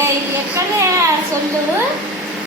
ಇದು ಎಕ್ಕೂ